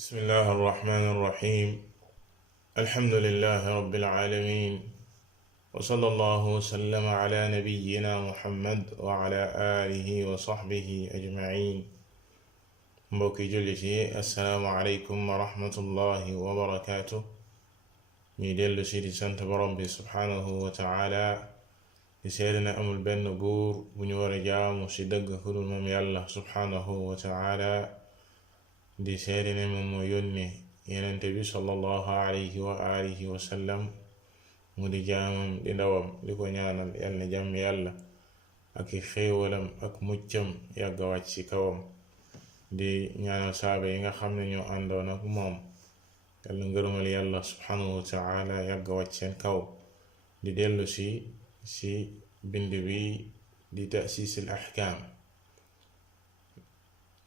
بسم الله الرحمن الرحيم. الحمد لله رب العالمين، وصلى الله وسلم على نبينا محمد وعلى آله وصحبه أجمعين. mbokki jullit yi assalaamu aleykum wa rahmatullahi wa barakaatu. ñuy dellu si di sant borom bi subhaanahu wa taala di seede na amul benn buur bu ñu war a jaamu si dëgg ku dul moom yàlla subhaanahu wa taala, di seede ne moom moo yónni yenente bi sallallahu alayhi wa alihi wa sallam mu di jaamam di ndawam, di ko ñaanal yàlla jàmm yàlla ak i xéewalam ak muccam yàgga wàcc ci kawam, di ñaanal saaba yi nga xam ne ñoo àndoon ak moom yàlla ngërëmal yàlla subhanahu wa taala yàgga wàcc seen kaw. di dellu si bind bi di ta'sis al ahkam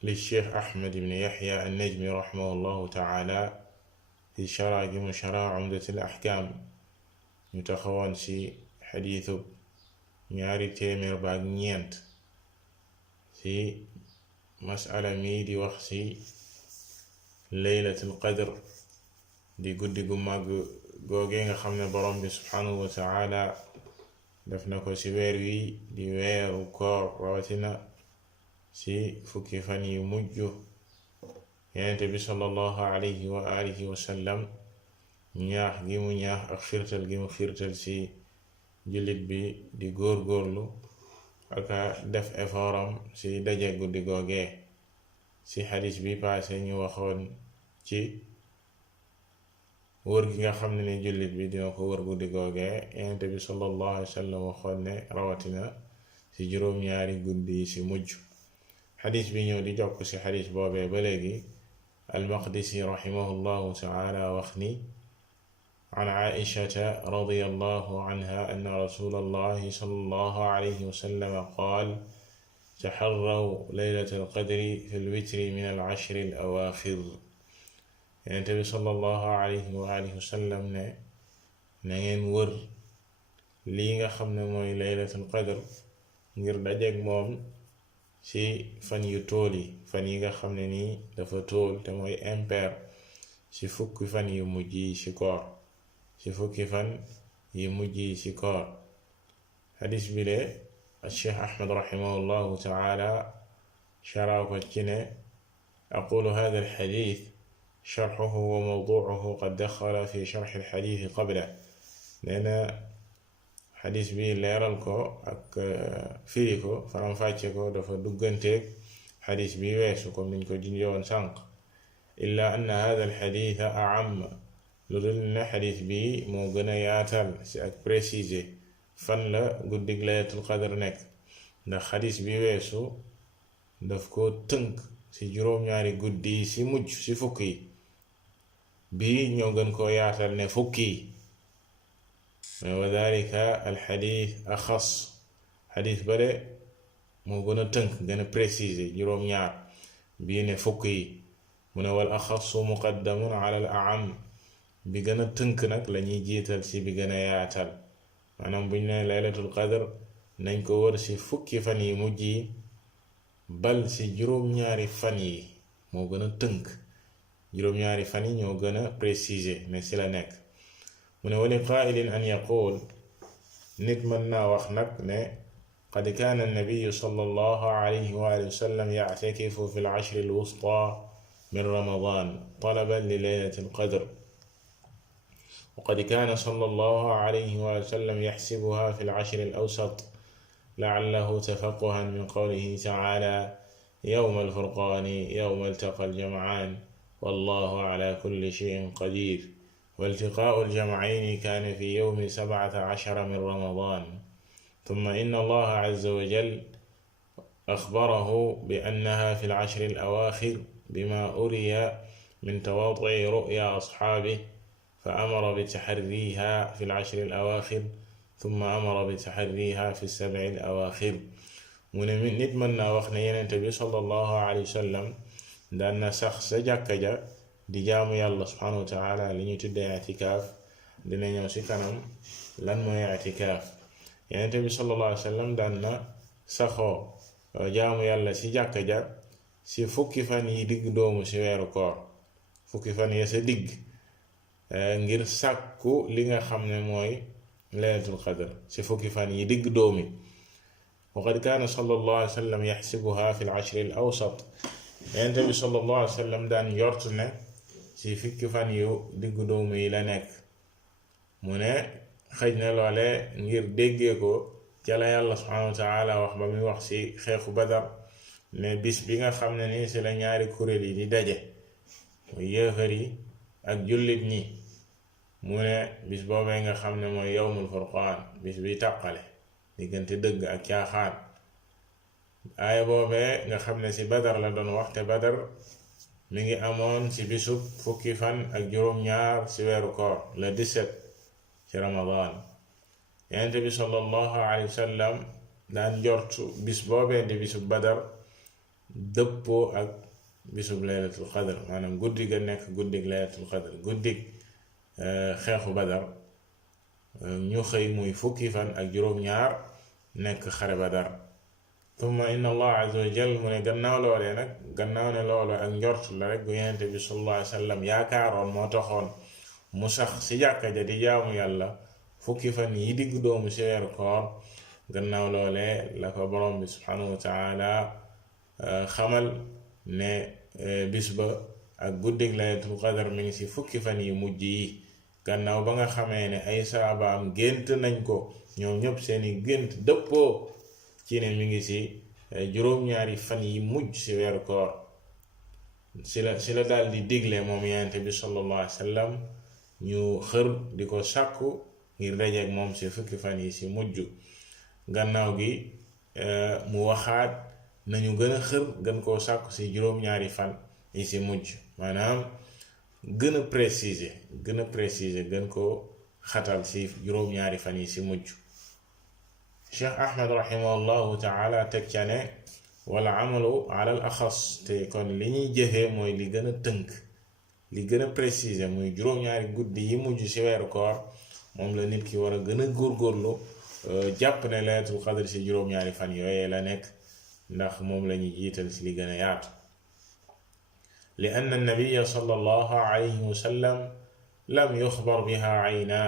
li cheikh ahmed ibn yahya an najmi rahimahullahu taala, di shara gi mu shara umdat al ahkam. ñu taxawoon si xadiisu ñaari téeméer ba ak ñeent si masala mi di wax ci laylatul qadr, di guddi gu màgg googee nga xam ne borom bi subhanahu wa taala def na ko ci weer wi di weeru koor, rawatina ci fukki fan yu mujj. yenente bi sallallahu alayhi wa alihi wa sallam ñaax gi mu ñaax ak xirtal gi mu xirtal ci jullit bi di góor-góorlu aka def effortam ci daje guddi googee. ci xadis bi paase ñu waxoon ci wër gi nga xam ne ni jullit bi dina ko wër guddi googee. yonent bi sallallahu alayhi wa sallam waxoon ne rawatina ci juróom-ñaari guddi yi ci mujj. xadis bi ñëw di jokk ci xadis boobee ba léegi. al-Maqdisi rahimahullahu taala wax ni عن عائشة رضي الله عنها أن رسول الله صلى الله عليه وسلم قال: تحروا ليلة القدر في الوتر من العشر الأواخر. النبي صلى الله عليه وآله وسلم ne na ngeen wër lii nga xam ne mooy laylatul qadr ngir dajeek moom ci fan yu tool yi, fan yi nga xam ne nii dafa tool te mooy impair, ci fukki fan yu mujj yi ci koor, ci fukki fan yi mujj yi ci koor. xadis bi de الشيخ أحمد رحمه الله تعالى شرع كتنة. أقول هذا الحديث شرحه وموضوعه قد دخل في شرح الحديث قبله، لأن حديث بي ليرالكو أك فيريكو فرنفاتيكو دفا دوغنتك حديث بي ويسوكو منكو جنجون سانق، إلا أن هذا الحديث أعم لدلنا حديث بي مو غنا ياتال سي اك بريسيزي fan la guddig laylatul qadr nekk, ndax xadis bi weesu daf ko tënk ci juróom-ñaari guddi yi ci mujj ci fukk yi, bii ñoo gën koo yaatal ne fukki yi. wa dalika al xadis axas, xadis bale moo gën a tënk gën a préciser juróom-ñaar, bii ne fukk yi. mu ne wal axasu muqaddamun ala al aam, bi gën a tënk nag lañuy jiital ci bi gën a yaatal. maanaam buñ ne laylatul qadr nañ ko wër ci fukki fan yi mujj yi, bal ci juróom-ñaari fan yi moo gën a tënk, juróom-ñaari fan yi ñoo gën a préciser ne ci la nekk. mu ne wali qaa'ilin an yaqul, nit mën naa wax nag ne qad kaana annabiyu sallallahu alayhi wa sallam ya'takifu fi al-ashri al-wusta min ramadan talaban li laylatil qadr. وقد كان صلى الله عليه وسلم يحسبها في العشر الأوسط لعله تفقها من قوله تعالى: يوم الفرقان يوم التقى الجمعان والله على كل شيء قدير. والتقاء الجمعين كان في يوم 17 من رمضان. ثم إن الله عز وجل أخبره بأنها في العشر الأواخر بما أري من تواضع رؤيا أصحابه، فأمر بتحريها في العشر الأواخر ثم أمر بتحريها في السبع الأواخر. من نتمنى وخنا ينتبه صلى الله عليه وسلم دان شخص جاكجا دي جامو يالله سبحانه وتعالى لي ني تودé اعتكاف. dina ñëw ci kanam lan mooy i'tikaaf. ينتبه صلى الله عليه وسلم daan na saxoo jaamu yàlla ci jàkka ja ci fukki fan yi digg doomu ci weeru koor, fukki fan ya sa digg ngir sàkku li nga xam ne mooy laylatul qadr ci fukki fan yi digg doomi waqad kaana sallallahu alayhi wa sallam yaxsibuha fi al-ashri al-awsat yonent bi sallallahu alayhi wa sallam daan njort ne ci fukki fan yu digg doomu yi la nekk mu ne xëj na loole ngir déggee ko ca la yàlla subhanahu wa taala wax ba muy wax ci xeexu badar ne bis bi nga xam ne ni ci la ñaari kuréel yi di daje muy yéefar yi ak jullit ñi mu ne bis boobee nga xam ne mooy yawmul furqaan bis bi tàqale diggante dëgg ak caaxaan aaya boobee nga xam ne ci badar la doon wax te badar mi ngi amoon ci bisub fukki fan ak juróom-ñaar ci weeru koor le 17 ci ramadan yonent bi sallallahu alayhi wa sallam daan njortu bis boobee di bisub badar dëppoo ak bisub laylatul qadr maanaam guddi ga nekk guddig laylatul qadr guddig xeexu badar ñu xëy muy fukki fan ak juróom-ñaar nekk xare badar tumma inna allah azza wa jal mu ne gannaaw loolee nag gannaaw ne loolu ak njort la rek bu yonent bi sallallahu alayhi wa sallam yaakaaroon moo taxoon mu sax ci jàkka ja di jaamu yàlla fukki fan yi digg doomu ci weeru koor gannaaw loolee la ko borom bi subhanahu wa taala xamal ne bis ba ak guddig laylatul qadr mi ngi ci fukki fan yi mujj yi gannaaw ba nga xamee ne ay saabaam gént nañ ko ñoom ñëpp seeni gént dëppoo ci ne mi ngi ci juróom-ñaari fan yi mujj ci weeru koor ci la daal di digle moom yonent bi sallallahu alayhi wa sallam ñu xër di ko sàkku ngir dajeek moom ci fukki fan yi ci mujj gannaaw gi mu waxaat nañu gën a xër gën koo sàkku ci juróom-ñaari fan yi ci mujj maanaam gën a préciser gën koo xatal ci juróom-ñaari fan yi ci mujj Cheikh Ahmed rahimahullahu taala teg ca ne wala amalu ala al axas te kon li ñuy jëfee mooy li gën a tënk li gën a préciser muy juróom-ñaari guddi yi mujj ci weeru koor moom la nit ki war a gën a góorgóorlu jàpp ne laylatul qadr ci juróom-ñaari fan yooyee la nekk ndax moom la ñuy jiital ci li gën a yaatu li anna nabiya sallallahu alayhi wa sallam lam yuxbar biha ayna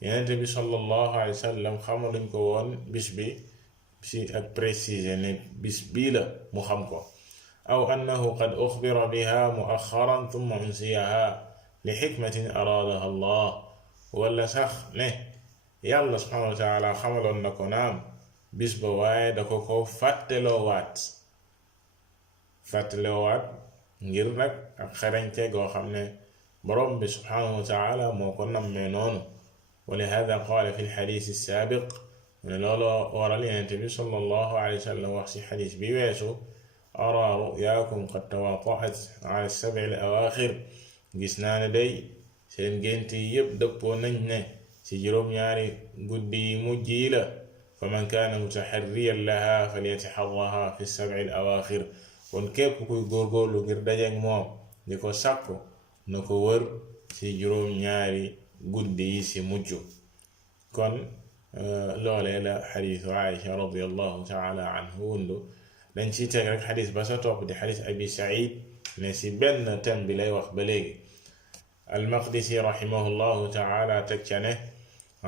yonent bi sallallahu alayhi wa sallam xamaluñ ko woon bis bi ci ak préciser ne bis bii la mu xam ko aw annahu qad uxbira biha muaxaran thumma unsiyaha li xikmatin araadaha allah wala sax ne yàlla subhanahu wa taala xamaloon na ko naam bis ba waaye da ko fàtteloowaat ngir nag ak xarañte goo xam ne borom bi subhanahu wa taala moo ko nammee noonu ولهذا قال في الحديث السابق من لولا ورا النبي صلى الله عليه وسلم وحسي حديث بيواسو أرى رؤياكم قد تواطأت على السبع الأواخر جسنان دي سين جنتي يبدأ نجنة سجروم ياري قدي مجيلة فمن كان متحريا لها فليتحرها في السبع الأواخر ونكيب كوي غورغولو غير داجك موم ديكو ساكو نكو ور سجروم ياري guddi yi ci mujj kon loolee la xadiisu Aïcha radiyallahu taala anhu wundu dañ ci teg rek xadiis ba sa topp di xadiis abi said ne ci benn thème bi lay wax ba léegi almaqdisi rahimahullahu taala teg ca ne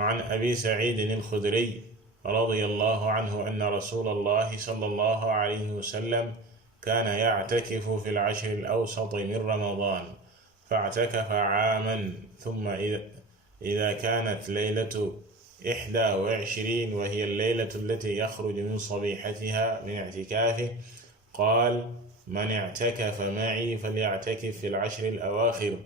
an abi saidin alxudriy radiyallahu anhu anna rasulallahi sallallahu alayhi wa sallam kaana yactakifu fi alcashri alawsat min ramadan فاعتكف عاما ثم إذا كانت ليلة 21 وهي الليلة التي يخرج من صبيحتها من اعتكافه قال من اعتكف معي فليعتكف في العشر الأواخر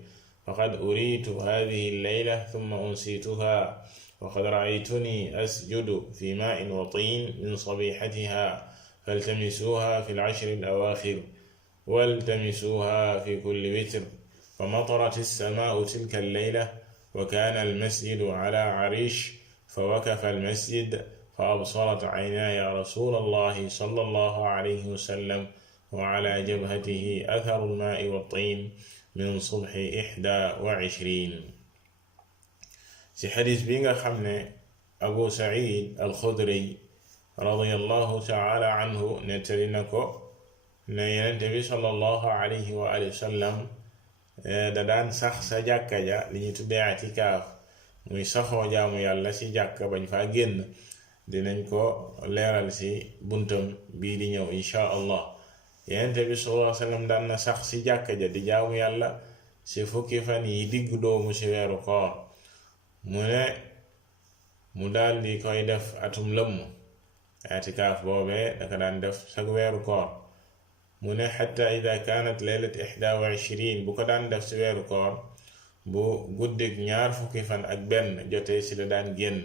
فقد أريت هذه الليلة ثم أنسيتها وقد رأيتني أسجد في ماء وطين من صبيحتها فالتمسوها في العشر الأواخر والتمسوها في كل وتر فمطرت السماء تلك الليلة وكان المسجد على عريش فوقف المسجد فأبصرت عيناي رسول الله صلى الله عليه وسلم وعلى جبهته أثر الماء والطين من صبح 21 ci xadis bi nga xam ne Abu Saïd al-Xudri radiyallahu taala anhu nettali na ko ne Yonent bi sallallahu alayhi wa sallam da daan sax sa jàkka ja li ñu tuddee itikaaf muy saxoo jaamu yàlla ci jàkka bañ faa génn dinañ ko leeral ci buntam bii di ñëw insha allah. Yonent bi sallallahu alayhi wa sallam daan na sax ci jàkka ja di jaamu yàlla ci fukki fan yi diggu doomu ci weeru koor mu ne mu daal di koy def atum lëmm. itikaaf boobee daka daan def sag weeru koor mu ne xatta ida kaanat laylat 21 bu ko daan def ci weeru koor bu guddig 21 jotee ci la daan génn.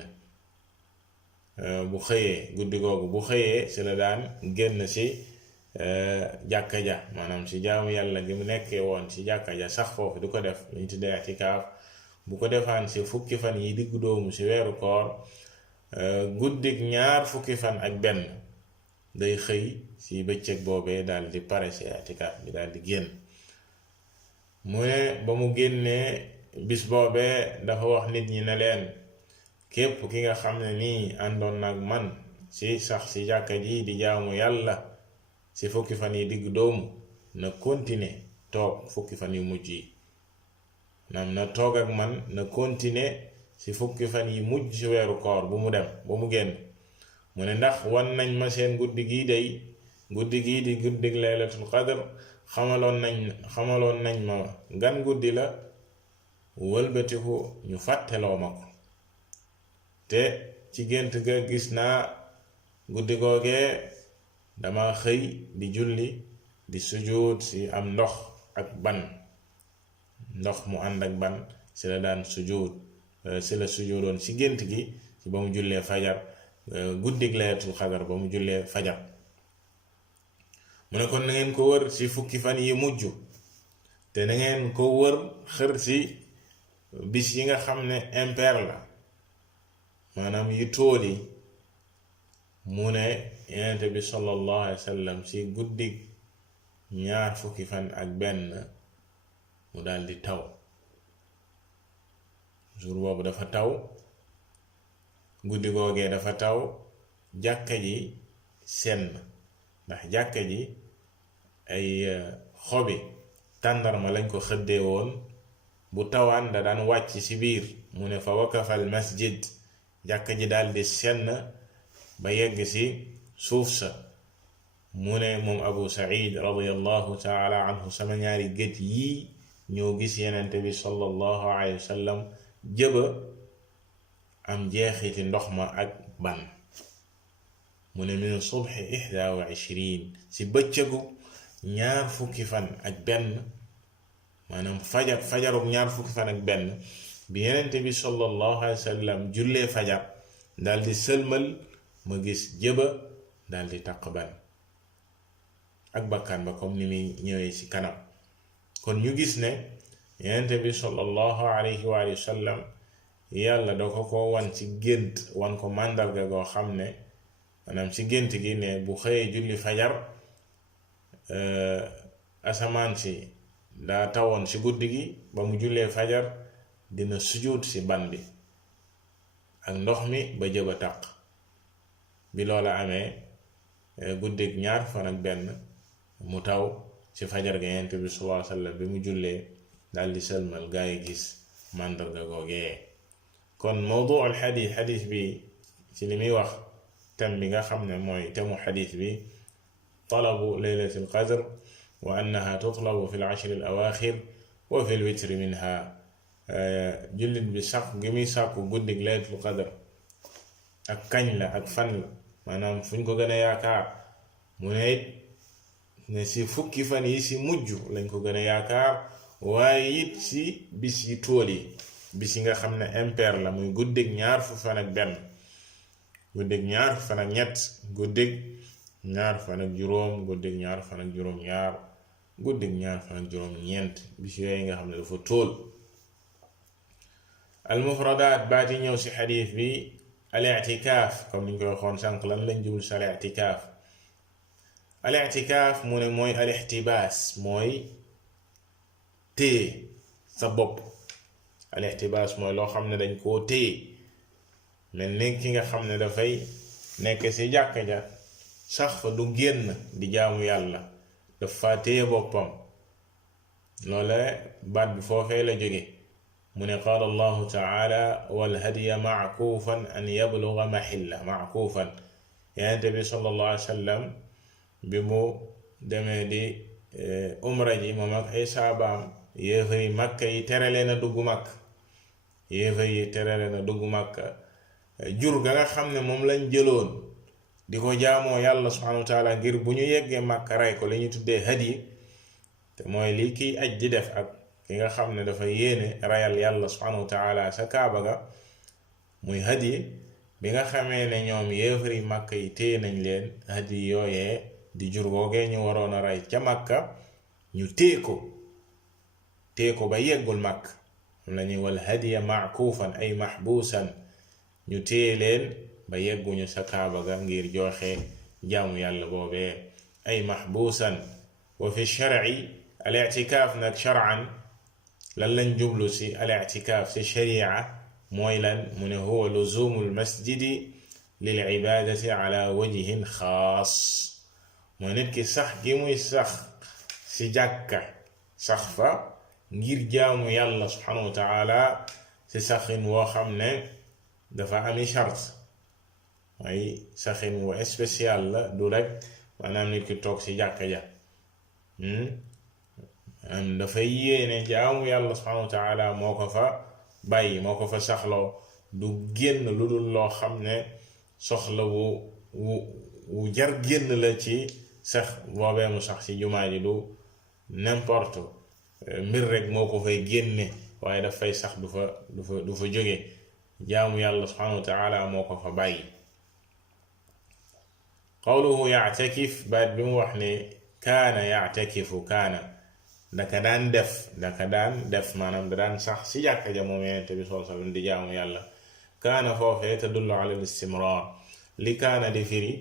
Bu xëyee guddi googu bu xëyee ci la daan génn ci jàkka ja maanaam ci jaamu yàlla gi mu nekkee woon ci jàkka ja sax foofu du ko def lu ñu tuddee itikaaf bu ko defaan ci fukki fan yi diggu doomu ci weeru koor guddig 21 day xëy ci bëccëg boobee daal di pare ci itikaaf bi daal di génn. mu ne ba mu génnee bis boobee dafa wax nit ñi ne leen képp ki nga xam ne nii àndoon nag man ci sax ci jàkka ji di jaamu yàlla ci fukki fan yi diggu doomu na continuer toog fukki fan yu mujj yi na toog ak man na continuer ci fukki fan yi mujj ci weeru koor bu mu dem ba mu génn. mu ne ndax wan nañ ma seen guddi gii di guddig laylatul qadr xamaloon nañ ma gan guddi la wëlbatiku ñu fàtteloo ma ko te ci gént ga gis naa guddi googee dama xëy di julli di sujud ci am ndox ak ban ndox mu ànd ak ban ci la daan sujud ci la sujudoon ci gént gi ci ba mu jullee fajar guddig laylatul qadr ba mu jullee fajar. mu ne kon na ngeen ko wër ci fukki fan yi mujj te na ngeen ko wër xër ci bis yi nga xam ne impair la maanaam yu tóoli. mu ne Yonent bi sallallahu alayhi wa sallam ci guddig 21 mu daal di taw. jour boobu dafa taw guddi googee dafa taw jàkka ji senn ndax jàkka ji ay xobi tàndarma lañ ko xëddee woon bu tawaan da daan wàcc ci biir. mu ne fa wakafal masjid jàkka ji daal di senn ba yegg ci suuf sa. mu ne moom Abu Saïd radiyallahu taala anhu sama ñaari gët yii ñoo gis Yonent bi sallallahu alayhi wa sallam jëba am jeexiti ndox ma ak ban. mu ne min subhi 21 ci bëccëgu 21 maanaam fajarug 21 bi Yonent bi sallallahu alayhi wa sallam jullee fajar dal di sëlmal ma gis jëba dal di taq ban ak bakkan ba comme ni muy ñëwee ci kanam. kon ñu gis ne Yonent bi sallallahu alayhi wa sallam yàlla da ko wan ci gént wan ko màndarga goo xam ne maanaam ci gént gi ne bu xëyee julli fajar asamaan si daa tawoon ci guddi gi ba mu jullee fajar dina sujud ci ban bi ak ndox mi ba jëba taq. bi loola amee guddig 21 mu taw ci fajar ga Yonent bi sallallahu alayhi wa sallam bi mu jullee daal di sëlmal gaa yi gis màndarga googee. kon mawdu al xadiis bi ci li muy wax tem bi nga xam ne mooy temu xadiis bi talabu laylatul qadr wa annaha tutlabu fi al-ashr al-awaaxir wa fi al-witr minha. jullit bi sàkku gi muy sàkku guddig laylatul qadr ak kañ la ak fan la maanaam fuñ ko gën a yaakaar. mu ne it ne ci fukki fan yi ci mujj lañ ko gën a yaakaar waaye it ci bis yi tool yi bis yi nga xam ne impair la muy guddig 21 guddig 23 guddig 25 guddig 25 guddig 29 bis yooyu nga xam ne dafa tool. al mufradaat baati ñëw ci xadiis bi al i'tikaaf comme niñ koy waxoon sànq lan lañ jublu ci al i'tikaaf. al i'tikaaf mu ne mooy al ihtibaas mooy téye sa bopp. al ihtibaas mooy loo xam ne dañ koo téye mel ni ki nga xam ne dafay nekk ci jàkka ja sax fa du génn di jaamu yàlla dafa téye boppam loola baat bi foofee la jóge mu ne qaala allahu taala walhadiya mackuufan an yabluga maxilla mackuufan yonent bi sallallahu alayhi wa sallam bi mu demee di umra ji moom ak ay saabaam yéefar yi makka yi tere leen a dugg makka yéefar yi tere leen a dugg makka jur ga nga xam ne moom lañ jëloon di ko jaamoo yàlla subhanahu wa taala ngir bu ñu yeggee makka rey ko li ñu tuddee hadi te mooy lii kiy aj di def ak ki nga xam ne dafa yéene rayal yàlla subhanahu wa taala sa kaaba ga muy hadi bi nga xamee ne ñoom yéefar yi makka yi téye nañ leen hadi yooyee di jur googee ñu waroon a rey ca makka ñu téye ko ba yeggul makka am la ñuy wal hadiya maakuufan ay mahbuusan ñu téye leen ba yegguñu sa kaaba ga ngir joxe jaamu yàlla boobee ay mahbuusan wa fi shar'i al i'tikaaf nag shar'an lan lañ jublu si al i'tikaaf si sharia mooy lan mu ne huwa luzumul masjidi lil ibadati ala wajhin xaas mooy nit ki sax gi muy sax si jàkka sax fa ngir jaamu yàlla subhanahu wa taala si saxin woo xam ne dafa ami charte mooy saxin wu spécial la du rek maanaam nit ki toog si jàkka ja dafay yéene jaamu yàlla subhanahu wa taala moo ko fa bàyyi moo ko fa saxloo du génn lu dul loo xam ne soxla wu jar génn la ci sax boobee mu sax ci jumaa ji du n'importe mbir rek moo ko fay génne waaye daf fay sax du fa jóge jaamu yàlla subhanahu wa taala moo ko fa bàyyi qawluhu ya'takif baat bi mu wax ne kaana ya'takifu kaana daka daan def maanaam da daan sax si jàkka ja moom Yonent bi sallallahu alayhi wa sallam di jaamu yàlla kaana foofee tadullu ala al-istimrar li kaana di firi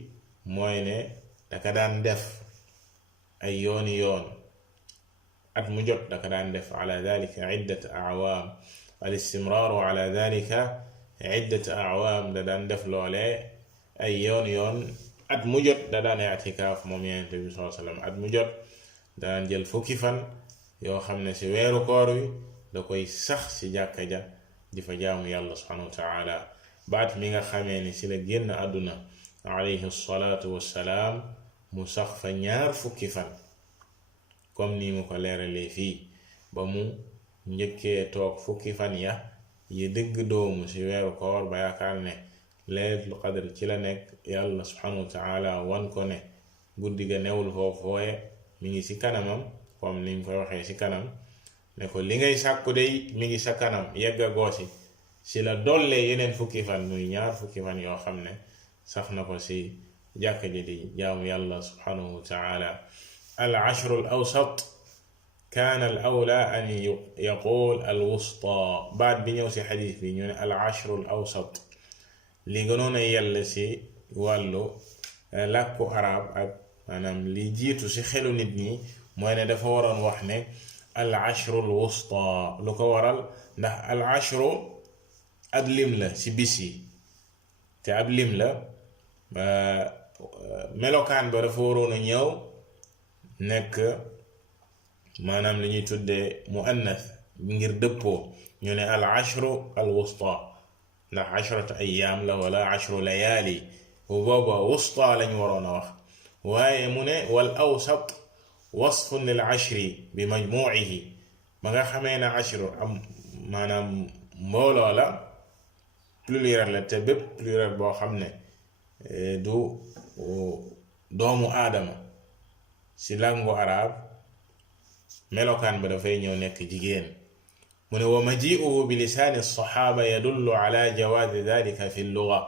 mooy ne daka daan def ay yooni yoon at mu jot daka daan def ala dalika iddat a'waam al-istimraaru ala dalika iddat a'waam da daan def loolee ay yoon at mu jot da daan i'tikaaf moom Yonent bi sallallahu alayhi wa sallam at mu jot da daan jël fukki fan yoo xam ne ci weeru koor wi da koy sax ci jàkka ja di fa jaamu yàlla subhanahu wa taala baat mi nga xamee ni ci la génn àdduna alayhi salaatu wassalaam mu sax fa ñaar fukki fan comme ni mu ko leeralee fii ba mu njëkkee toog fukki fan ya yi dëgg doomu ci weeru koor ba yaakaar ne laylatul qadr ci la nekk yàlla subhanahu wa taala wan ko ne guddi ga newul foofooye mi ngi ci kanamam comme niñ koy waxee ci kanam ne ko li ngay sàkku dey mi ngi sa kanam yegga goosi ci la dollee yeneen fukki fan muy ñaar fukki fan yoo xam ne sax na ko ci jàkka ji di jaamu yàlla subhanahu wa taala al ashru al awsat kaana al awla an yaqul al wusta baat bi ñëw ci xadiis bi ñu ne al ashru al awsat li gënoon a yell ci wàllu làkku arab ak maanaam li jiitu ci xelu nit ñi mooy ne dafa waroon wax ne al ashru al wusta lu ko waral ndax al ashru ab lim la ci bis yi te ab lim la melokaan ba dafa waroon a ñëw nekk maanaam li ñuy tuddee muannath ngir dëppoo ñu ne al ashru al wusta ndax ashratu ayyaam la wala ashru layaali bu booba wusta lañ waroon a wax waaye mu ne wal awsat wasfun lil ashri bi majmuucihi ba nga xamee ne ashru am maanaam mbooloo la pluriel la te bépp pluriel boo xam ne du doomu aadama ci langu arab melokaan ba dafay ñëw nekk jigéen mu ne wa maji'uhu bi lisaani saxaaba yadullu ala jawaazi dalika fi lluga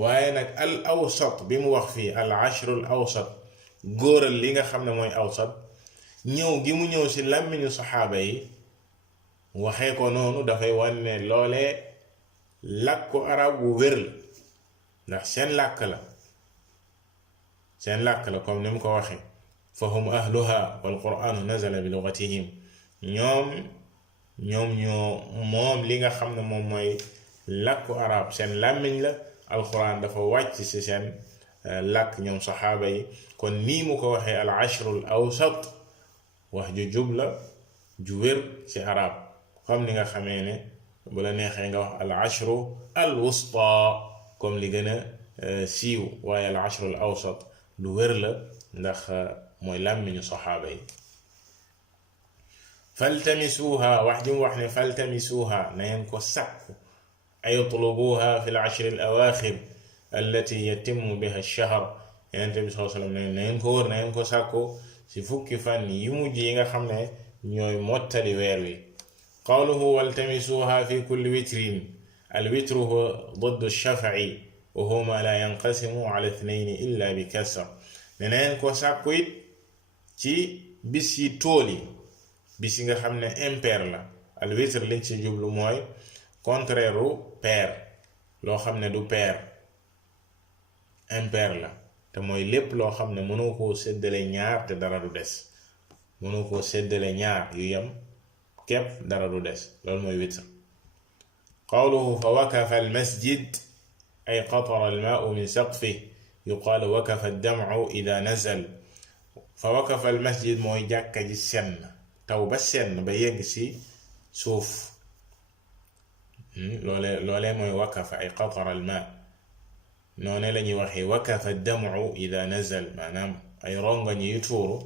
waaye nag al awsat bi mu wax fii al ashru al awsat góoral li nga xam ne mooy awsat ñëw gi mu ñëw ci làmmiñu saxaaba yi waxee ko noonu dafay wane loolee làkku arab wu wér la ndax seen làkk la comme ni mu ko waxee fa hum ahluha wal qur'anu nazala bi lugatihim ñoom ñoo moom li nga xam ne moom mooy làkku arab seen làmmiñ la alquran dafa wàcc ci seen làkk ñoom saxaaba yi kon nii mu ko waxee al ashrul awsat wax ju jub la ju wér ci arab comme ni nga xamee ne bu la neexee nga wax al ashru al wusta comme li gën a siiw waaye al ashru al awsat lu wér la ndax mooy làmmiñu saxaaba yi faltamisuha wax ji mu wax ne faltamisuha na ngeen ko sàkku ay utlubuha fi al ashri al awaaxir allati yatimu biha ash-shahr Yonent bi sallallahu alayhi wa sallam na ngeen ko wër na ngeen ko sàkku ci fukki fan yi mujj yi nga xam ne ñooy mottali weer wi qawluhu waltamisuha fi kulli witrin alwitru huwa ضد الشفع وهو ما لا ينقسم على اثنين إلا بكسر ne na ngeen ko sàkku it ci bis yi tool yi bis yi nga xam ne impair la alwitr liñ ci jublu mooy contraire u pair loo xam ne du pair impair la te mooy lépp loo xam ne mënoo koo séddale ñaar te dara du des mënoo koo séddale ñaar yu yem képp dara du des loolu mooy witr qawluhu fa wakafa al masjid ay qatara al maau min saqfi yuqaalu wakafa ad-dam'u ida nazal fa wakafa al masjid mooy jàkka ji senn taw ba senn ba yegg ci suuf loolee mooy wakafa ay qatara al maa noone la ñuy waxee wakafa damu ida nazal maanaam ay rongoñ yu tuuru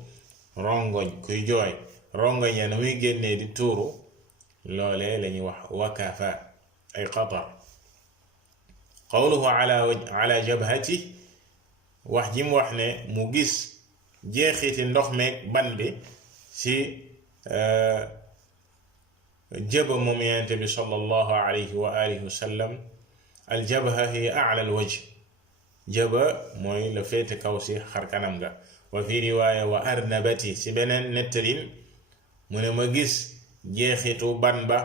rongoñ kuy jooy rongoñ ya na muy génnee di tuuru loolee la ñuy wax wakafa ay qatar qawluhu ala jabhati wax ji mu wax ne mu gis jeexiti ndox meeg ban bi ci jëba moom Yonent bi sallallahu alayhi wa alihi wa sallam aljabha hiya a'la alwajh jëba mooy la féete kaw ci xar kanam ga wa fi riwaaya wa arnabati ci beneen nettalin mu ne ma gis jeexitu ban ba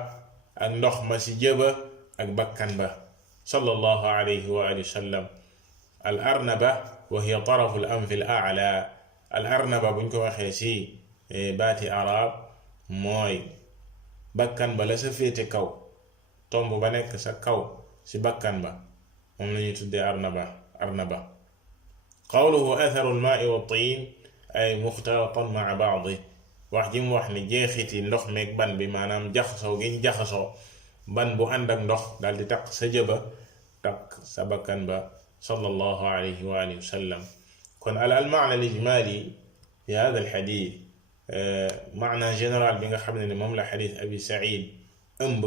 ak ndox ma ci jëba ak bakkan ba sallallahu alayhi wa alihi wa sallam al arnaba wa hiya tarafu al anfi al a'la al arnaba buñ ko waxee ci baati arab mooy bakkan ba la sa féete kaw tomb ba nekk sa kaw ci bakkan ba moom lañuy tuddee arnaba qawluhu atharu al-maa'i wat-tiin ay muxtalatan ma'a ba'di wax ji mu wax ni jeexiti ndox meeg ban bi maanaam jaxasoo gi ñu jaxasoo ban bu ànd ak ndox daal di taq sa jëba taq sa bakkan ba sallallahu alayhi wa alihi wa sallam kon al-ma'na al-ijmaali fi hada al-hadith maana général bi nga xam ne moom la xadis abi said ëmb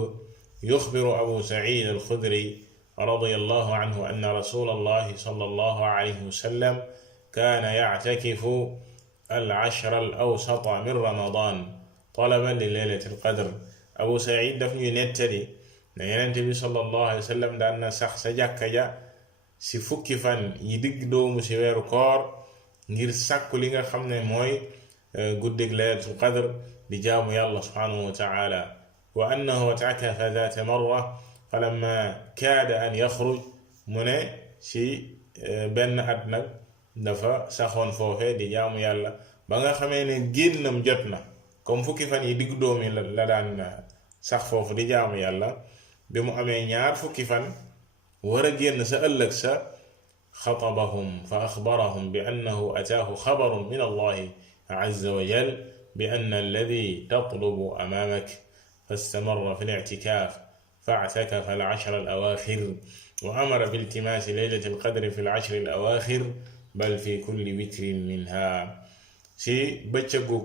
yuxbiru abu said alxudri radiyallahu anhu anna rasulallahi sallallahu alayhi wa sallam kaana yactakifu al-ashra al-awsata min ramadan talaban li leylati al-qadr abu said daf ñuy nettali ne Yonent bi sallallahu alayhi wa sallam daan na sax sa jàkka ja si fukki fan yi digg doomu si weeru koor ngir sàkku li nga xam ne mooy guddig laylatul qadr di jaamu yàlla subhanahu wa taala wa annahu i'takafa dhata marra falamma kaada an yaxruj mu ne ci benn at nag dafa saxoon foofe di jaamu yàlla ba nga xamee ne génnam jot na comme fukki fan yi diggu doomi la daan sax foofu di jaamu yàlla bi mu amee ñaar fukki fan war a génn sa ëllëg sa xatabahum fa axbarahum bi annahu ataahu xabarun min allahi عز وجل بأن الذي تطلب أمامك فاستمر في الاعتكاف فاعتكف العشر الأواخر وأمر بالتماس ليلة القدر في العشر الأواخر بل في كل وتر منها si bëccëgu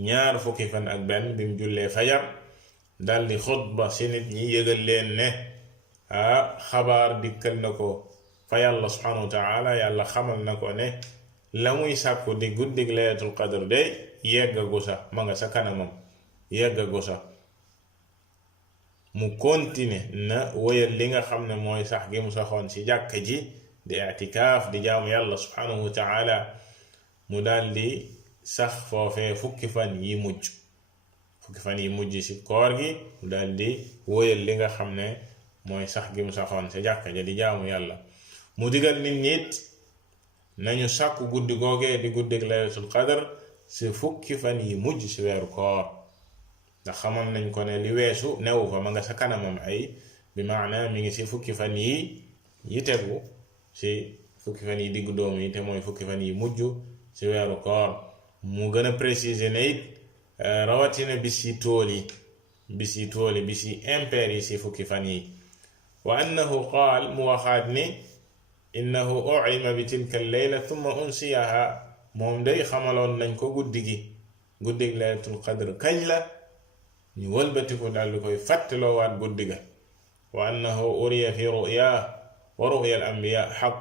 ñaar fukki fan ak benn bi mu jullee fajar daldi xutba si nit ñi yëgal leen ne xabaar dikkal na ko fa yàlla subhanahu wa taala yàlla xamal na ko ne la muy sàkku di guddig laylatul qadr de yeggagu sa ma nga sa kanamam yeggagu sa mu continuer na wéyal li nga xam ne mooy sax gi mu saxoon ci jàkka ji di i'tikaaf di jaamu yàlla subhanahu wa taala mu daldi sax foofee fukki fan yi mujj ci koor gi mu daldi wéyal li nga xam ne mooy sax gi mu saxoon ci jàkka ji di jaamu yàlla mu digal nit ñit nañu sàkku guddi googee di guddig laylatul qadr ci fukki fan yi mujj ci weeru koor ndax xamoon nañ ko ne li weesu newu fa ma nga sa kanamam ay bi maana mi ngi ci fukki fan yi tegu ci fukki fan yi diggu doomu yi te mooy fukki fan yi mujj ci weeru koor mu gën a préciser ne it rawatina bisi tooli bisi impair yi si fukki fan yi wa annahu qaal mu waxaat ni innahu u'ima bi tilka al-layla thumma unsiyaha moom day xamaloon nañ ko guddig laylatul qadr kañ la ñu wëlbatiku daal di koy fàttaloowaat guddi ga wa annahu uriya fi ru'ya wa ru'ya al-anbiya xaq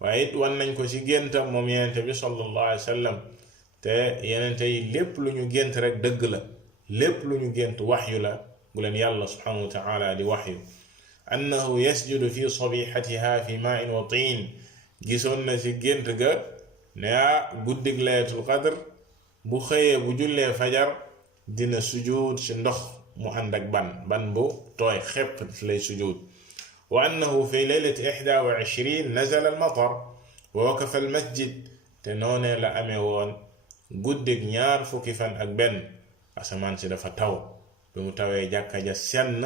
waaye it wan nañ ko ci géntam moom yenente bi sallallahu alayhi wa sallam te yenente yi lépp lu ñu gént rek dëgg la lépp lu ñu gént waxyu la bu leen yàlla subhanahu wa ta'ala di waxyu annahu yasjudu fi sabihatiha fi ma'in wa tiin gisoon na ci gént ga ne guddig laylatul qadr bu xëyee bu jullee fajar dina sujud ci ndox mu ànd ak ban bu tooy xepp lay sujud wa annahu fi laylati 21 nazala al matar wa waqafa al masjid te noonee la amee woon guddig ñaar fukki fan ak benn asamaan si dafa taw bi mu tawee jàkka ja senn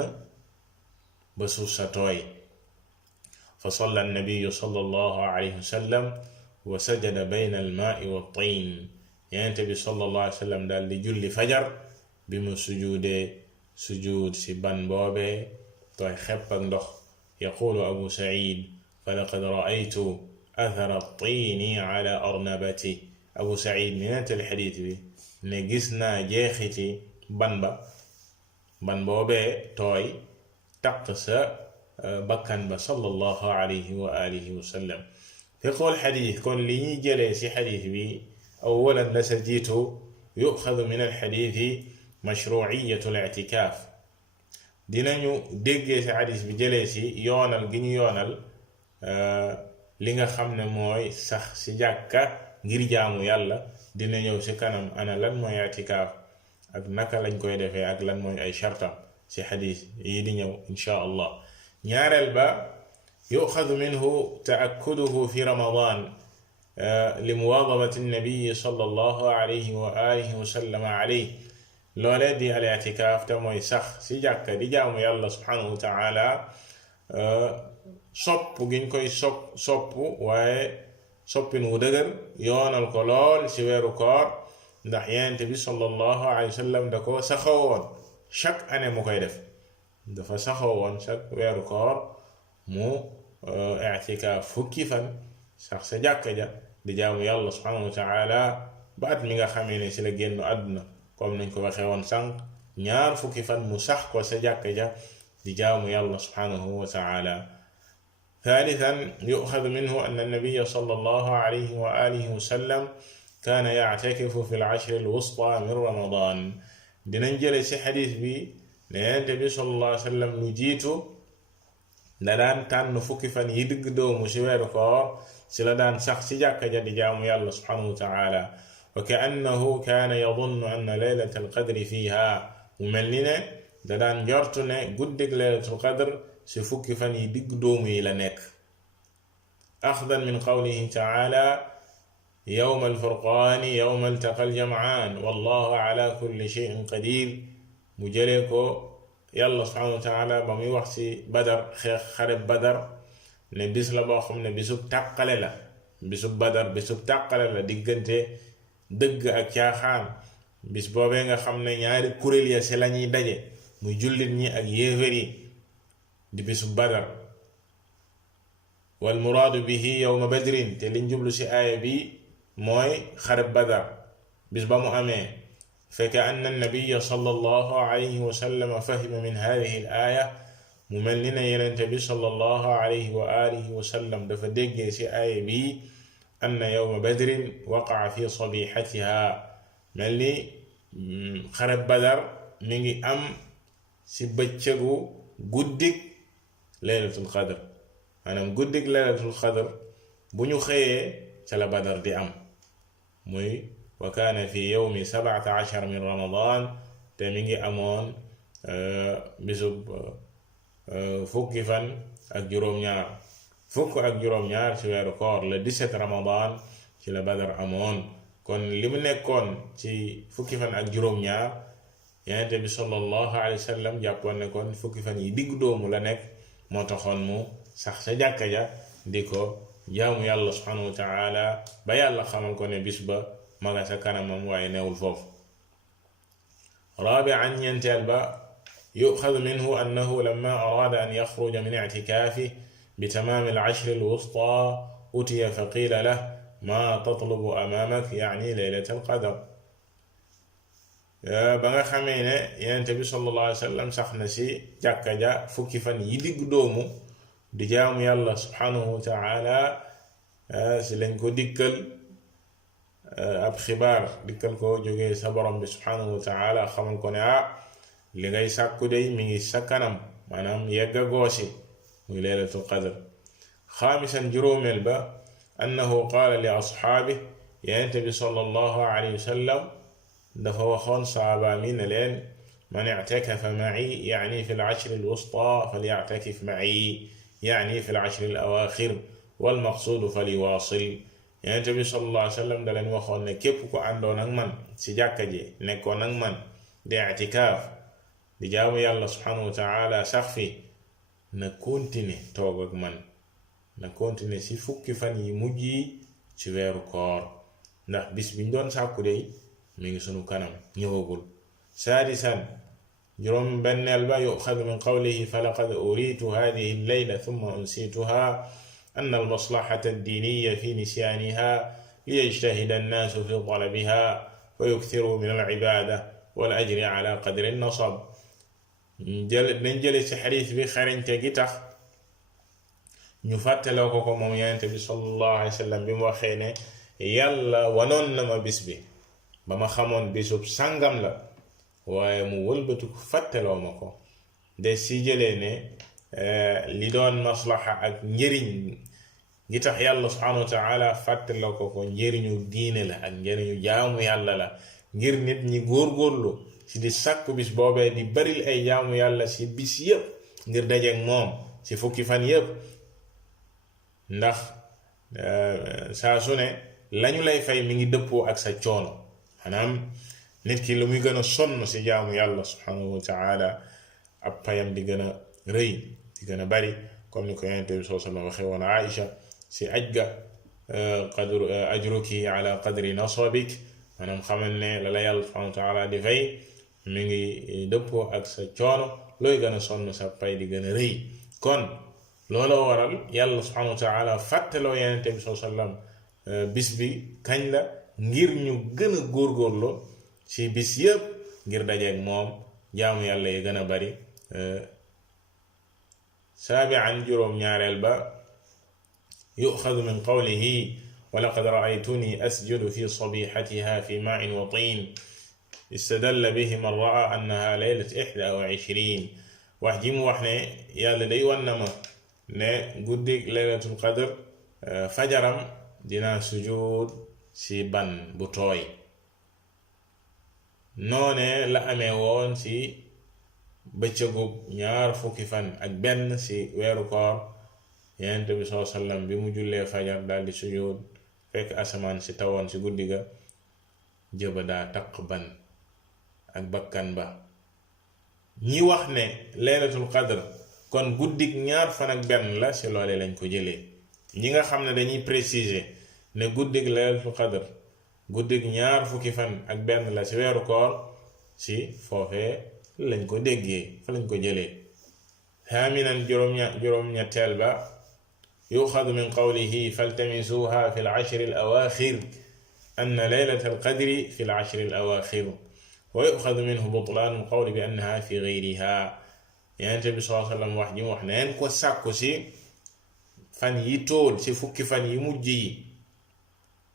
ba suuf sa tooy fa salla an-nabiyyu sallallahu alayhi wa sallam wa sajada bayna al-maa'i wa at-tiin yonent bi sallallahu alayhi wa sallam daal di julli fajar bi mu sujuudee sujuud si ban boobee tooy xepp ak ndox yaqulu abu said fa laqad ra'aytu athara at-tiini ala arnabati abu said ni nettali xadiit bi ne gis naa jeexiti ban boobee tooy taq sa bakkan ba sallallahu alayhi wa alihi wa sallam fiqhul xadiit kon li ñuy jëlee ci xadiit bi awalan la sa jiitu yuxadu min alxadiiti mashruuciyatu al-i'tikaaf dinañu déggee ci xadiis bi jëlee ci yoonal gi ñu yoonal li nga xam ne mooy sax ci jàkka ngir jaamu yàlla dina ñëw ci kanam ana lan mooy i'tikaaf ak naka lañ koy defee ak lan mooy ay shartam ci xadiis yi di ñëw insha allah ñaareel ba yuxadu minhu taakkuduhu fi ramadan li muwaadabati nabii sallallahu alayhi wa alihi wa sallam alayhi loolee di al i'tikaaf te mooy sax ci jàkka di jaamu yàlla subhanahu wa taala sopp giñ koy sopp waaye soppin wu dëgër yoonal ko lool ci weeru koor ndax yonent bi sallallahu alayhi wa sallam da ko saxawoon chaque année mu koy def dafa saxawoon chaque weeru koor mu i'tikaaf fukki fan sax sa jàkka ja di jaamu yàlla subhanahu wa taala ba at mi nga xamee ne ci la génn àdduna comme nañ ko waxee woon sànq ñaar fukki fan mu sax ko sa jàkka ja di jaamu yàlla subhanahu wa taala ثالثا يؤخذ منه أن النبي صلى الله عليه وآله وسلم كان يعتكف في العشر الوسطى من رمضان dinañ jële ci xadiis bi ne Yonent bi sallallahu alayhi wa sallam lu jiitu da daan tànn fukki fan yi digg doomu ci weeru koor ci la daan sax ci jàkka ja di jaamu yàlla subhanahu wa taala wa kaannahu kaana yadunnu anna laylata alqadri fiha mu mel ni ne da daan njortu ne guddig laylatul qadr ci fukki fan yi digg doomu yi la nekk axdan min qawlihi taala yawma alfurqaani yawma altaqa aljamcaan wallahu ala kulli sheyin qadir mu jëlee ko yàlla subhanahu wa taala ba muy wax ci badar xareb badar ne bis la boo xam ne bisub tàqale la bisub badar bisub tàqale la diggante dëgg ak caaxaan bis boobee nga xam ne ñaari kuréel ya ci lañuy daje muy jullit ñi ak yéefar yi di bisub badar wal muraadu bihi yawma badrin te liñ jublu ci aaya bi mooy xareb badar bis ba mu amee fekk anna nabiya sallallahu alayhi wa sallam fahima min hadihi al aaya mu mel ni ne yenente bi sallallahu alayhi wa alihi wa sallam dafa déggee ci aaya bi anna yawma badrin waqaa fi sabihatiha mel ni xareb badar mi ngi am ci bëccëgu guddig laylatul qadr maanaam guddig laylatul qadr bu ñu xëyee ca la badar di am muy wa kaana fi yawmi 17 min ramadan te mi ngi amoon bisub fukki fan ak juróom-ñaar fukk ak juróom-ñaar ci weeru koor le 17 ramadan ci la badar amoon kon li mu nekkoon ci fukki fan ak juróom-ñaar Yonent bi sallallahu alayhi wa sallam jàppoon ne kon fukki fan yi digg doomu la nekk moo taxoon mu sax sa jàkka ja di ko jaamu yàlla subhanahu wa taala ba yàlla xamal ko ne bis ba maga sa kanamam waaye newul foofu رابعا ينتلبا يؤخذ منه أنه لما أراد أن يخرج من اعتكافه بتمام العشر الوسطى أتي فقيل له ما تطلب أمامك يعني ليلة القدر. بغا خمينة ينتبي صلى الله عليه وسلم سخنسي جاكا جا فكي فان يدق دومو di jaamu yàlla subhanahu wa ta'ala si lañ ko dikkal ab xibaar dikkal ko jógee sa borom bi subhanahu wa ta'ala xamal ko ne li ngay sàkku day mi ngi sa kanam maanaam yegga goosi muy laylatul qadr. xaamisan juróomeel ba annahu qaala li ashaabi yonent bi sallallahu alayhi wa sallam dafa waxoon saaba mi ne leen man i'takafa ma'i yani fi al-ashr al-wusta falya'takif ma'i يعني في العشر الأواخر والمقصود فليواصل. يعني النبي صلى الله عليه وسلم دلن waxoon ne képp ku àndoon ak man ci jàkka ji nekkoon ak man di i'tikaaf di jaamu yàlla subhanahu wa ta'ala sax fi na continuer toog ak man na continuer ci fukki fan yi mujj yi ci weeru koor ndax bis biñ doon sàkku dey mi ngi sunu kanam ñëwagul. saadisan جرم بن البا يؤخذ من قوله فلقد أريت هذه الليلة ثم أنسيتها أن المصلحة الدينية في نسيانها ليجتهد الناس في طلبها ويكثروا من العبادة والأجر على قدر النصب. ننجل حديث بخير تجتخ نفتلو كوكو موميان تبي صلى الله عليه وسلم بموخينه يلا ونونما بسبي بما خمون بسوب سانغام لا waaye mu wëlbatu ko fàttaloo ma ko de si jëlee ne li doon maslaha ak njëriñ gi tax yàlla subhanahu wa ta'ala fàttaloo ko njëriñu diine la ak njëriñu jaamu yàlla la ngir nit ñi góorgóorlu ci di sàkku bis boobee di baril ay jaamu yàlla ci bis yépp ngir dajeek moom ci fukki fan yépp ndax saa su ne lañu lay fay mi ngi dëppoo ak sa coono. maanaam nit ki lu muy gën a sonn ci jaamu yàlla subhanahu wa ta'ala ab payam di gën a rëy di gën a bari comme ni ko yonent bi sallallahu alayhi wa sallam waxee woon Aïcha ci aj ga qadru ajruki ala qadri nasabik maanaam xamal ne la la yàlla subhanahu wa ta'ala di fay mi ngi dëppoo ak sa coono looy gën a sonn sa pay di gën a rëy. kon loola waral yàlla subhanahu wa ta'ala fàttaloo yonent bi sallallahu alayhi wa sallam bis bi kañ la ngir ñu gën a góorgóorlu ci bis yépp ngir dajeek moom jaamu yàlla yi gën a bari. saabi'an juróom ñaareel ba yu'khadhu min qawlihi wa laqad ra'aytuni asjudu fi sabihatiha fi ma'in wa tin istadalla bihi man ra'a annaha laylat 21. wax ji mu wax ne yàlla day wan na ma ne guddi laylatul qadr fajaram dina sujud ci ban bu tooy noone la amee woon ci bëccëgu ñaar fukki fan ak benn ci weeru koor yonent bi sallallahu alayhi wasallam bi mu jullee fajar daldi sujud fekk asamaan ci tawoon ci guddi ga jëba daa taq ban ak bakkan ba. ñi wax ne laylatul qadr kon guddik ñaar fan ak benn la ci loole lañ ko jëlee. ñi nga xam ne dañuy préciser ne guddik laylatul qadr guddik ñaar fukki fan ak benn la ci weeru koor ci foofee lañ ko déggee fa lañ ko jëlee. haaminan juróom ñetteel ba yuxadu min qawlihi faltamisuha fi al-ashr al-awaaxir anna laylata al-qadri fi al-ashr al-awaaxir wa yuxadu minhu butlaanu al-qawli bi annaha fi gayriha. Yonent bi sallallahu alayhi wa sallam wax ji mu wax neen ko sàkku ci fan yi tóol ci fukki fan yi mujj yi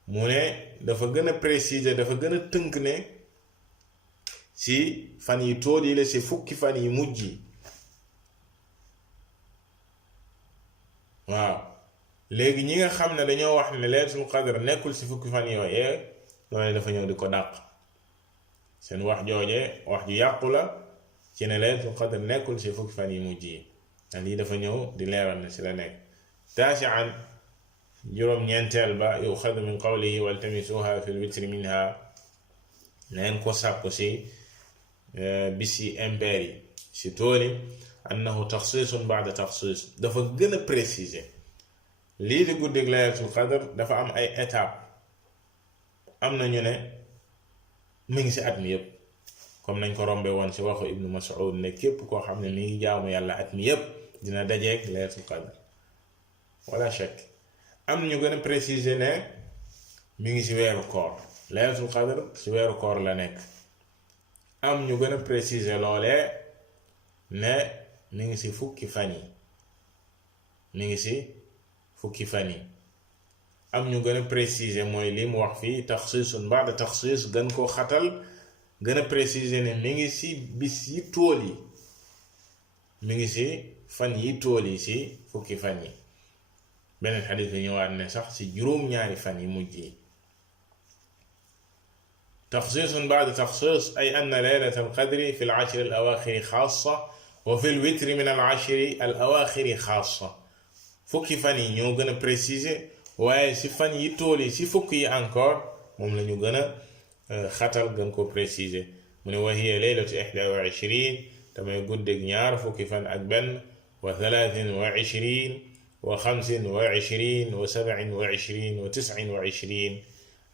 mu ne dafa gën a préciser dafa gën a tënk ne ci fan yi tóol yi la ci fukki fan yi mujj yi. waaw léegi ñi nga xam ne dañoo wax ne laylatul qadr nekkul ci fukki fan yooyee loolu dafa ñëw di ko dàq. seen wax jooje wax ju yàqu la ci ne laylatul qadr nekkul ci fukki fan yi mujj yi ndax lii dafa ñëw di leeral ne ci la nekk. taasi'an juróom ñeenteel ba yuxadu min qawlihi waltamisuha fi lwitri minha neen ko sàkku ci bisi impair yi ci tooli annahu taxsiisun ba'da taxsiis dafa gën a préciser lii di guddig laylatul qadr dafa am ay étape am na ñu ne mi ngi ci at mi yépp comme nañ ko rombe woon ci waxu ibnu Mas'ud ne képp koo xam ne mi ngi jaamu yàlla at mi yépp dina dajeeg laylatul qadr wala shakk. am ñu gën a préciser ne mi ngi ci weeru koor, laylatul qadr ci weeru koor la nekk. am ñu gën a préciser loolee ne mi ngi ci fukki fan yi, mi ngi ci fukki fan yi. am ñu gën a préciser mooy li mu wax fii taxsiisun ba'da taxsiis, gën koo xatal, gën a préciser ne mi ngi ci bis yi tool yi, mi ngi ci fan yi tool yi ci fukki fan yi. beneen xadis bi ñëwaat ne sax ci juróom-ñaari fan yi mujj yi. taxsiisun ba'da taxsiis ay anna laylatal qadri fi al-ashri al-awaaxiri xaassa wa fi al-witri min al-ashri al-awaaxiri xaassa. fukki fan yi ñoo gën a préciser, waaye ci fan yi tool yi ci fukk yi encore moom la ñu gën a xatal, gën ko préciser. mu ne wa hiya laylatu 21 tamay guddeeg ñaar fukki fan ak benn, wa 23 wa 25 wa 27 wa 29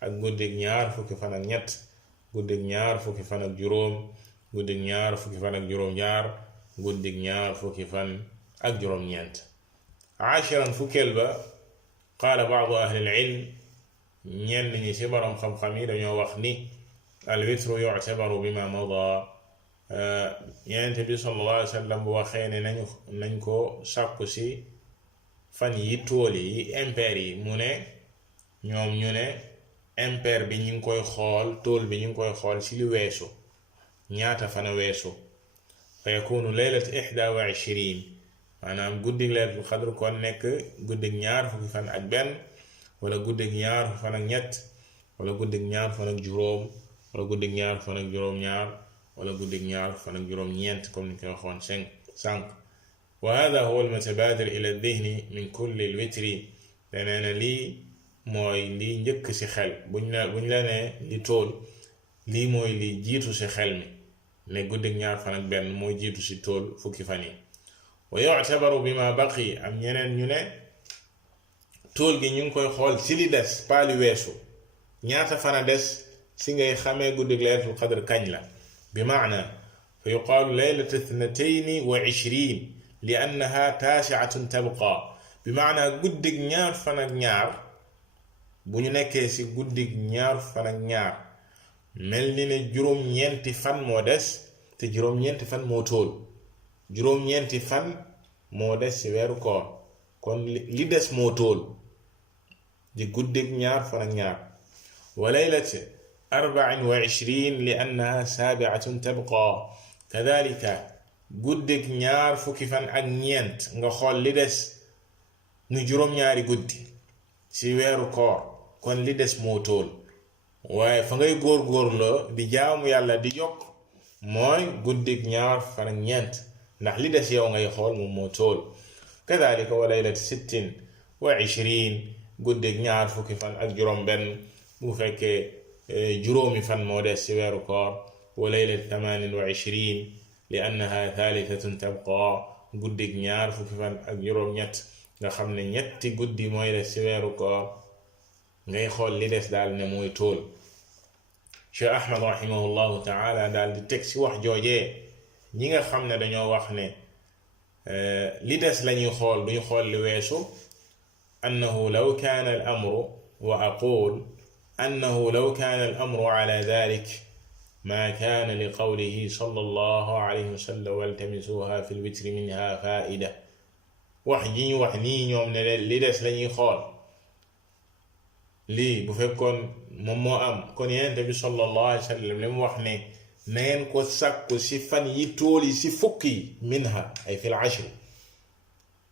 ak guddeeg ñaar fukki fan ak ñett, guddeeg ñaar fukki fan ak juróom, guddeeg ñaar fukki fan ak juróom-ñaar, guddeeg ñaar fukki fan ak juróom-ñeent. ashiran fukkeel ba, qaala ba'du ahli al-ilm, ñenn ñi ci borom xam-xam yi dañoo wax ni al-witru yu'tabaru bima mada. Yonent bi sallallahu alayhi wa sallam bu waxee ne nañ ko sàkku ci fan yi tool yi impair yi, mu ne ñoom ñu ne impair bi ñu ngi koy xool, tool bi ñu ngi koy xool ci li weesu, ñaata fan a weesu. fa yakunu laylatu 21, maanaam guddig laylatul qadr kon nekk guddig ñaar fukki fan ak benn, wala guddig ñaar fukki fan ak ñett, wala guddig ñaar fan ak juróom, wala guddig ñaar fan ak juróom-ñaar, wala guddig ñaar fan ak juróom-ñeent comme ni ko waxoon sànq. wa hada huwa al-mutabadir ila ad-dihni min kulli al-witri. nee na lii mooy lii njëkk ci xel, buñ la ne li tool, lii mooy li jiitu ci xel mi, ne guddig ñaar fan ak benn mooy jiitu ci tool fukki fan yi. wa yu'tabaru bima baqi, am ñeneen ñu ne tool gi ñu ngi koy xool ci li des, pas li weesu, ñaata fan a des ci ngay xamee guddig laylatul qadr kañ la. bi maana fa yuqaalu laylatu 22 li annaha taasi'atun tabqa. bi maana guddig ñaar fan ak ñaar, bu ñu nekkee ci guddig ñaar fan ak ñaar, mel ni ne juróom-ñeenti fan moo des, te juróom-ñeenti fan moo tool, juróom-ñeenti fan moo des ci weeru koor, kon li des moo tool di guddig ñaar fan ak ñaar. wa laylatu 24 li annaha saabi'atun tabqa. kadhalika guddig ñaar fukki fan ak ñeent nga xool li des nu juróom-ñaari guddi ci weeru koor, kon li des moo tool, waaye fa ngay góor-góorloo di jaamu yàlla di yokk mooy guddig ñaar fan ak ñeent, ndax li des yow ngay xool moom moo tool. kadhalika wa laylatu 26 guddig ñaar fukki fan ak juróom-benn bu fekkee juróomi fan moo des ci weeru koor. wa laylatu 28 li annaha thalithatun tabqa, guddig ñaar fukki fan ak juróom-ñett nga xam ne ñetti guddi mooy des ci weeru koor, ngay xool li des daal ne mooy tool. Cheikh Ahmad rahimahullahu taala daal di teg ci wax joojee ñi nga xam ne dañoo wax ne li des lañuy xool, duñu xool li weesu. annahu law kaana al amru, wa aqul annahu law kaana al amru ala dhalik ma kaana li qawlihi sallallahu alayhi wa sallam waltamisuha fi lwitri minha faida. wax ji ñu wax nii ñoom ne li des lañuy xool, lii bu fekkoon moom moo am, kon Yonent bi sallallahu alayhi wa sallam li mu wax ne na ngeen ko sàkku ci fan yi tool yi ci fukk yi, minha ay fil ashri,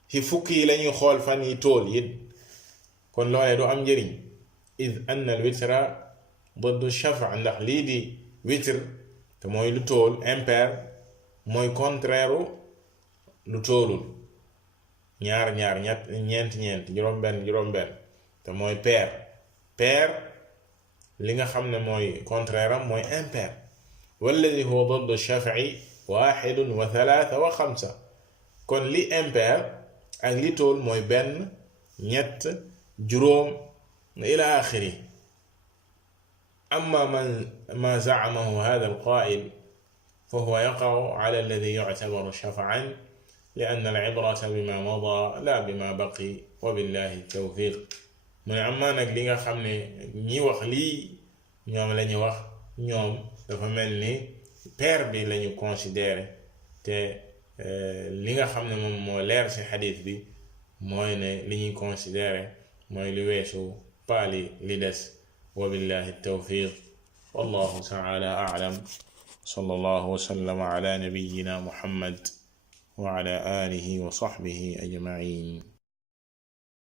ci fukk yi lañuy xool fan yi tool yi, kon loolee du am njëriñ. id anna al witra diddu shafa, ndax lii di witr te mooy lu tool, impair mooy contraire lu toolul, ñaar ñeent juróom-benn te mooy pair li nga xam ne mooy contraire am mooy impair. walladi huwa diddu shaf'i 1 wa 3 wa 5, kon li impair ak li tool mooy benn, ñett, juróom ila axiri. amma ma za'amahu hadha al-qa'il, فهو يقع على الذي يعتبر شفعا لأن العبرة بما مضى لا بما بقي وبالله التوفيق. من amaa nag li nga xam ne ñi wax lii ñoom lañu wax ñoom dafa mel ni paire bi lañu considéré te li nga xam ne moom moo leer ci xadiis bi mooy ne li ñuy considéré mooy li weesu paali li des وبالله التوفيق والله تعالى أعلم. صلى الله وسلم على نبينا محمد وعلى آله وصحبه أجمعين.